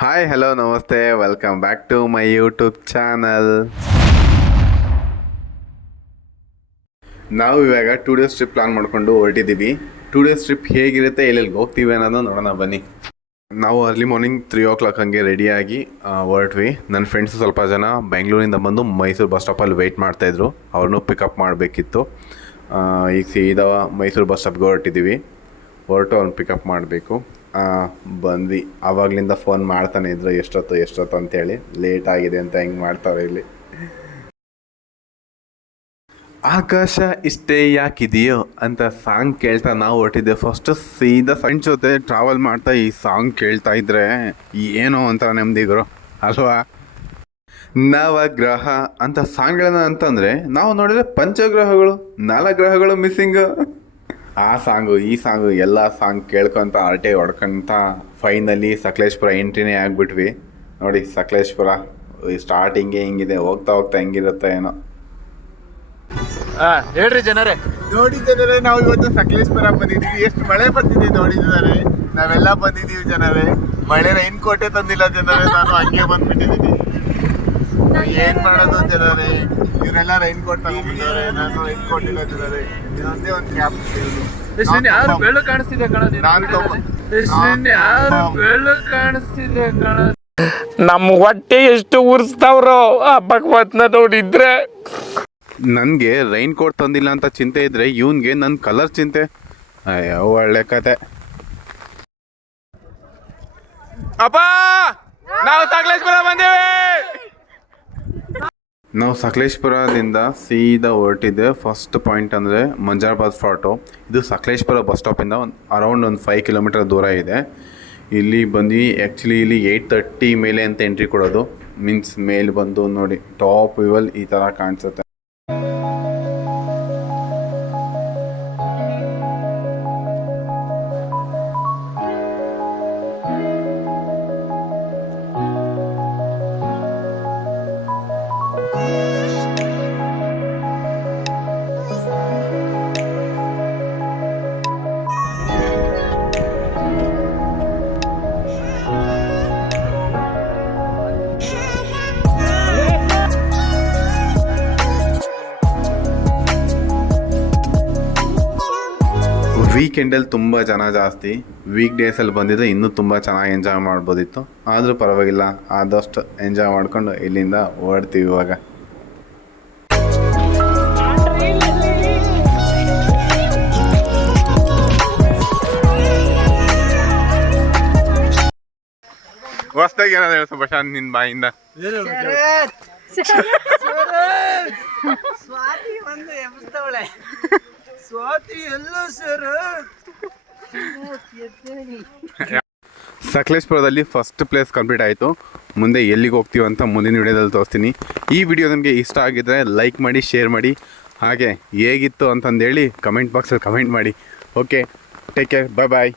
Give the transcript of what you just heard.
Hi hello ನಮಸ್ತೆ welcome back to my YouTube channel. ನಾವು ಇವಾಗ 2 ಡೇಸ್ ಟ್ರಿಪ್ ಪ್ಲಾನ್ ಮಾಡಿಕೊಂಡು ಹೊರಟಿದ್ದೀವಿ. 2 ಡೇಸ್ ಟ್ರಿಪ್ ಹೇಗಿರುತ್ತೆ, ಎಲ್ಲೆಲ್ಲಿ ಹೋಗ್ತೀವಿ ಅನ್ನೋದನ್ನ ನೋಡೋಣ ಬನ್ನಿ. ನಾವು ಅರ್ಲಿ ಮಾರ್ನಿಂಗ್ 3 o'clock ಹಂಗೆ ರೆಡಿಯಾಗಿ ಹೊರಟ್ವಿ. ನನ್ನ ಫ್ರೆಂಡ್ಸು ಸ್ವಲ್ಪ ಜನ ಬೆಂಗಳೂರಿಂದ ಬಂದು ಮೈಸೂರು ಬಸ್ ಸ್ಟಾಪಲ್ಲಿ ವೆಯ್ಟ್ ಮಾಡ್ತಾಯಿದ್ರು. ಅವ್ರನ್ನೂ ಪಿಕಪ್ ಮಾಡಬೇಕಿತ್ತು. ಈಗ ಸೀದಾ ಮೈಸೂರು ಬಸ್ ಸ್ಟಾಪ್ಗೆ ಹೊರಟಿದ್ದೀವಿ. ಅವ್ರನ್ನ ಪಿಕಪ್ ಮಾಡಬೇಕು. ಬಂದ್ವಿ. ಆವಾಗಲಿಂದ ಫೋನ್ ಮಾಡ್ತಾನೆ ಇದ್ರು, ಎಷ್ಟೊತ್ತು ಅಂತೇಳಿ. ಲೇಟ್ ಆಗಿದೆ ಅಂತ ಹೆಂಗೆ ಮಾಡ್ತಾರೆ ಇಲ್ಲಿ. ಆಕಾಶ ಇಷ್ಟೇ ಯಾಕಿದೆಯೋ ಅಂತ ಸಾಂಗ್ ಕೇಳ್ತಾ ನಾವು ಹೊರಟಿದ್ದೆ. ಫಸ್ಟ್ ಸೀದಾ ಫ್ರೆಂಡ್ಸ್ ಜೊತೆ ಟ್ರಾವೆಲ್ ಮಾಡ್ತಾ ಈ ಸಾಂಗ್ ಕೇಳ್ತಾ ಇದ್ರೆ ಏನೋ ಅಂತ ನೆಮ್ಮದಿಗರು ಅಲ್ವಾ. ನವಗ್ರಹ ಅಂತ ಸಾಂಗ್ಗಳನ್ನ ಅಂತಂದರೆ ನಾವು ನೋಡಿದ್ರೆ ಪಂಚಗ್ರಹಗಳು 4 ಗ್ರಹಗಳು ಮಿಸ್ಸಿಂಗ್. ಆ ಸಾಂಗು ಈ ಸಾಂಗು ಎಲ್ಲ ಸಾಂಗ್ ಕೇಳ್ಕೊತ ಆರ್ಟೆ ಹೊಡ್ಕೊಂತ ಫೈನಲಿ ಸಕಲೇಶ್ಪುರ ಎಂಟ್ರಿನೇ ಆಗಿಬಿಟ್ವಿ. ನೋಡಿ ಸಕಲೇಶ್ಪುರ ಸ್ಟಾರ್ಟಿಂಗೇ ಹಿಂಗಿದೆ, ಹೋಗ್ತಾ ಹೆಂಗಿರುತ್ತೆ ಏನೋ. ಹೇಳ್ರಿ ಜನರೇ. ನೋಡಿ ಜನರೇ, ನಾವು ಇವತ್ತು ಸಕಲೇಶ್ಪುರ ಬಂದಿದ್ದೀವಿ. ಎಷ್ಟು ಮಳೆ ಬರ್ತಿದೆ ನೋಡಿ ಜನರೇ. ನಾವೆಲ್ಲ ಬಂದಿದ್ದೀವಿ ಜನರೇ. ಮಳೆ ರೈನ್ ಕೋಟೆ ತಂದಿಲ್ಲ ಜನರೇ, ನಾನು ಹಂಗೆ ಬಂದ್ಬಿಟ್ಟಿದ್ದೀನಿ. ಏನ್ ಮಾಡೋದು ಜನರೇ, ಇವರೆಲ್ಲ ರೈನ್ ಕೋಟ್ ತಗೊಂಡಿದ್ದಾರೆ, ನಾನು ರೈನ್ ಕೋಟ್ ಇಲ್ಲ ಜನರೇ. ಇದೊಂದೇ ಒಂದು ಕ್ಯಾಪ್. ಯಾರು ಬೆಳ್ಳು ಕಾಣಿಸ್ತಿದೆ ಕಣ, ಯಾರು ಬೆಳ್ಳು ಕಾಣಿಸ್ತಿದೆ ಕಣ. ನಮ್ಮ ಹೊಟ್ಟೆ ಎಷ್ಟು ಉರ್ಸ್ತಾವ್ರೋ ಆ ಭಗವತ್ನ ನೋಡಿದ್ರೆ. ನನಗೆ ರೈನ್ ಕೋಟ್ ತಂದಿಲ್ಲ ಅಂತ ಚಿಂತೆ ಇದ್ದರೆ ಇವನಿಗೆ ನನ್ನ ಕಲರ್ ಚಿಂತೆ. ಅಯ್ಯೋ ಒಳ್ಳೆ ಕತೆ. ಅಪ್ಪ ನಾವು ಸಕಲೇಶ್ಪುರ ಬಂದೇವೆ. ನಾವು ಸಕಲೇಶ್ಪುರದಿಂದ ಸೀದಾ ಹೊರಟಿದ್ದೆ. ಫಸ್ಟ್ ಪಾಯಿಂಟ್ ಅಂದರೆ ಮಂಜಾರ್ಬಾದ್ ಫೋರ್ಟು. ಇದು ಸಕಲೇಶ್ಪುರ ಬಸ್ ಸ್ಟಾಪಿಂದ ಅರೌಂಡ್ ಒಂದು 5 ಕಿಲೋಮೀಟರ್ ದೂರ ಇದೆ. ಇಲ್ಲಿ ಬಂದು ಆ್ಯಕ್ಚುಲಿ ಇಲ್ಲಿ 8:30 ಮೇಲೆ ಅಂತ ಎಂಟ್ರಿ ಕೊಡೋದು. ಮೀನ್ಸ್ ಮೇಲೆ ಬಂದು ನೋಡಿ ಟಾಪ್ ವ್ಯೂವಲ್ಲಿ ಈ ಥರ ಕಾಣಿಸುತ್ತೆ. ವೀಕೆಂಡಲ್ಲಿ ತುಂಬ ಜನ ಜಾಸ್ತಿ. ವೀಕ್ ಡೇಸಲ್ಲಿ ಬಂದಿದ್ದರೆ ಇನ್ನೂ ತುಂಬ ಚೆನ್ನಾಗಿ ಎಂಜಾಯ್ ಮಾಡ್ಬೋದಿತ್ತು. ಆದರೂ ಪರವಾಗಿಲ್ಲ, ಆದಷ್ಟು ಎಂಜಾಯ್ ಮಾಡ್ಕೊಂಡು ಇಲ್ಲಿಂದ ಹೊರಡ್ತೀವಿ ಇವಾಗ. ಹೊಸ್ದಾಗಿ ಏನಾದ್ರು ಹೇಳ ಪ್ರಶಾಂತ್ ನಿನ್ನ ಬಾಯಿಂದ. ಸ್ವಾತಿ ಒಂದು ಎಬ್ಬಿಸ್ತವಳೆ. ಸ್ವಾತಿ ಎಲ್ಲೋ ಸರ್. ಸಕಲೇಶ್ಪುರದಲ್ಲಿ ಫಸ್ಟ್ ಪ್ಲೇಸ್ ಕಂಪ್ಲೀಟ್ ಆಯಿತು. ಮುಂದೆ ಎಲ್ಲಿಗೆ ಹೋಗ್ತೀವಿ ಅಂತ ಮುಂದಿನ ವಿಡಿಯೋದಲ್ಲಿ ತೋರಿಸ್ತೀನಿ. ಈ ವಿಡಿಯೋ ನಿಮಗೆ ಇಷ್ಟ ಆಗಿದ್ದರೆ ಲೈಕ್ ಮಾಡಿ, ಶೇರ್ ಮಾಡಿ, ಹಾಗೆ ಹೇಗಿತ್ತು ಅಂತಂದೇಳಿ ಕಮೆಂಟ್ ಬಾಕ್ಸಲ್ಲಿ ಕಮೆಂಟ್ ಮಾಡಿ. ಓಕೆ, ಟೇಕ್ ಕೇರ್, ಬಾಯ್.